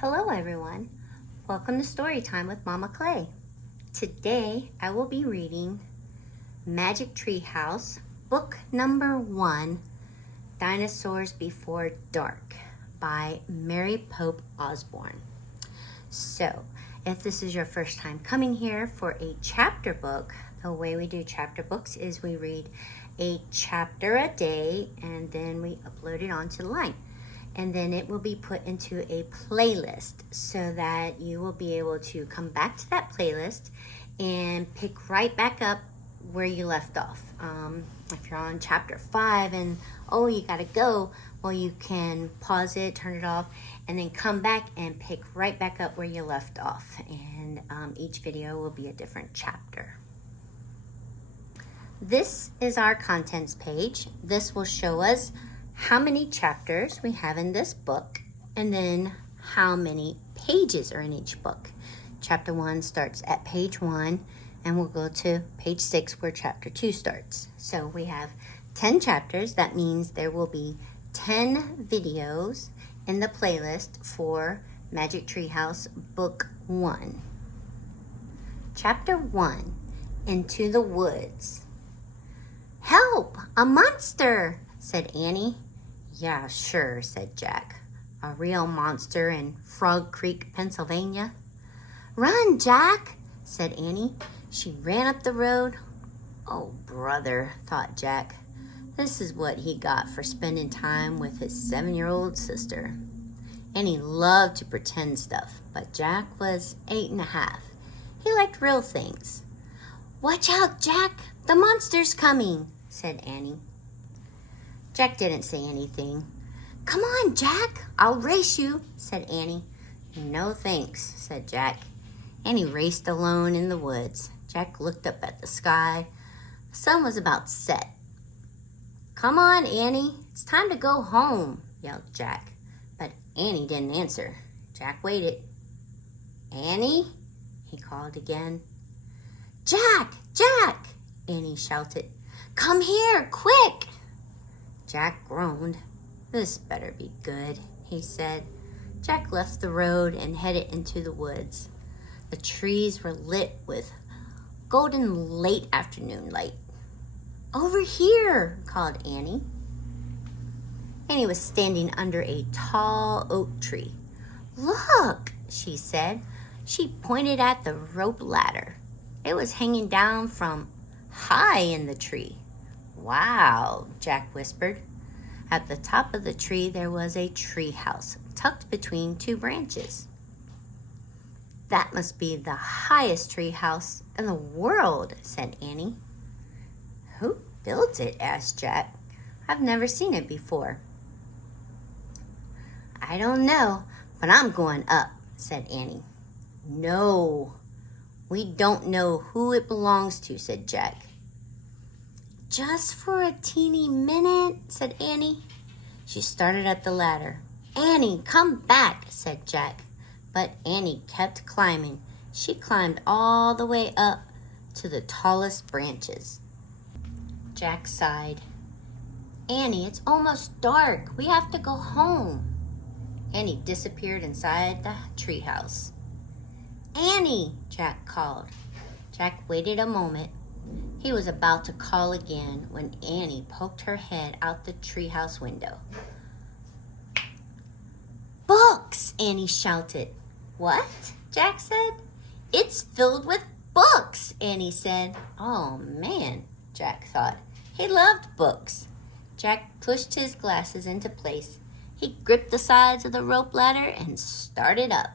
Hello everyone, welcome to Story Time with Mama Clay. Today I will be reading Magic Treehouse, book number 1, Dinosaurs Before Dark by Mary Pope Osborne. So, if this is your first time coming here for a chapter book, the way we do chapter books is we read a chapter a day and then we upload it onto the line. And then it will be put into a playlist so that you will be able to come back to that playlist and pick right back up where you left off. If you're on chapter 5 and you gotta go, well, you can pause it, turn it off, and then come back and pick right back up where you left off. And each video will be a different chapter. This is our contents page. This will show us how many chapters we have in this book, and then how many pages are in each book. Chapter 1 starts at page 1, and we'll go to page 6 where chapter 2 starts. So we have 10 chapters. That means there will be 10 videos in the playlist for Magic Treehouse Book 1. Chapter 1, Into the Woods. "Help! A monster!" said Annie. "Yeah, sure," said Jack. "A real monster in Frog Creek, Pennsylvania." "Run, Jack," said Annie. She ran up the road. Oh, brother, thought Jack. This is what he got for spending time with his 7-year-old sister. Annie loved to pretend stuff, but Jack was 8 and a half. He liked real things. "Watch out, Jack, the monster's coming," said Annie. Jack didn't say anything. "Come on, Jack, I'll race you," said Annie. "No thanks," said Jack. Annie raced alone in the woods. Jack looked up at the sky. The sun was about set. "Come on, Annie, it's time to go home," yelled Jack. But Annie didn't answer. Jack waited. "Annie?" he called again. "Jack, Jack!" Annie shouted. "Come here, quick!" Jack groaned. "This better be good," he said. Jack left the road and headed into the woods. The trees were lit with golden late afternoon light. "Over here," called Annie. Annie was standing under a tall oak tree. "Look," she said. She pointed at the rope ladder. It was hanging down from high in the tree. "Wow," Jack whispered. At the top of the tree there was a tree house tucked between 2 branches. "That must be the highest tree house in the world," said Annie. "Who built it?" asked Jack. "I've never seen it before." "I don't know, but I'm going up," said Annie. "No, we don't know who it belongs to," said Jack. "Just for a teeny minute," said Annie. She started up the ladder. "Annie, come back," said Jack. But Annie kept climbing. She climbed all the way up to the tallest branches. Jack sighed. "Annie, it's almost dark. We have to go home." Annie disappeared inside the treehouse. "Annie," Jack called. Jack waited a moment. He was about to call again when Annie poked her head out the treehouse window. "Books!" Annie shouted. "What?" Jack said. "It's filled with books," Annie said. Oh man, Jack thought. He loved books. Jack pushed his glasses into place. He gripped the sides of the rope ladder and started up.